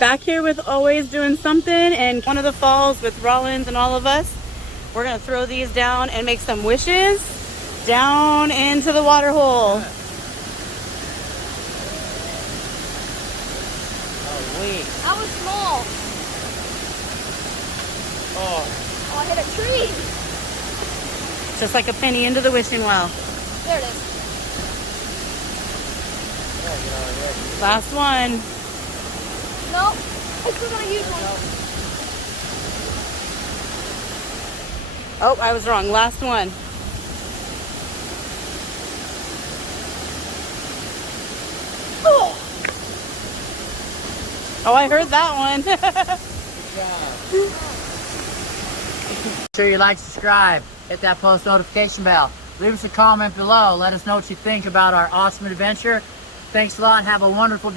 Back here with Always doing something, and one of the falls with Rollins and all of us. We're gonna throw these down and make some wishes down into the water hole. Oh wait. That was small. Oh, I hit a tree. just like a penny into the wishing well. There it is. Last one. Nope. I still gotta use one. Oh, I was wrong. Last one. Oh. Oh, I heard that one. Make sure you like, subscribe, hit that post notification bell. Leave us a comment below. Let us know what you think about our awesome adventure. Thanks a lot. Have a wonderful day.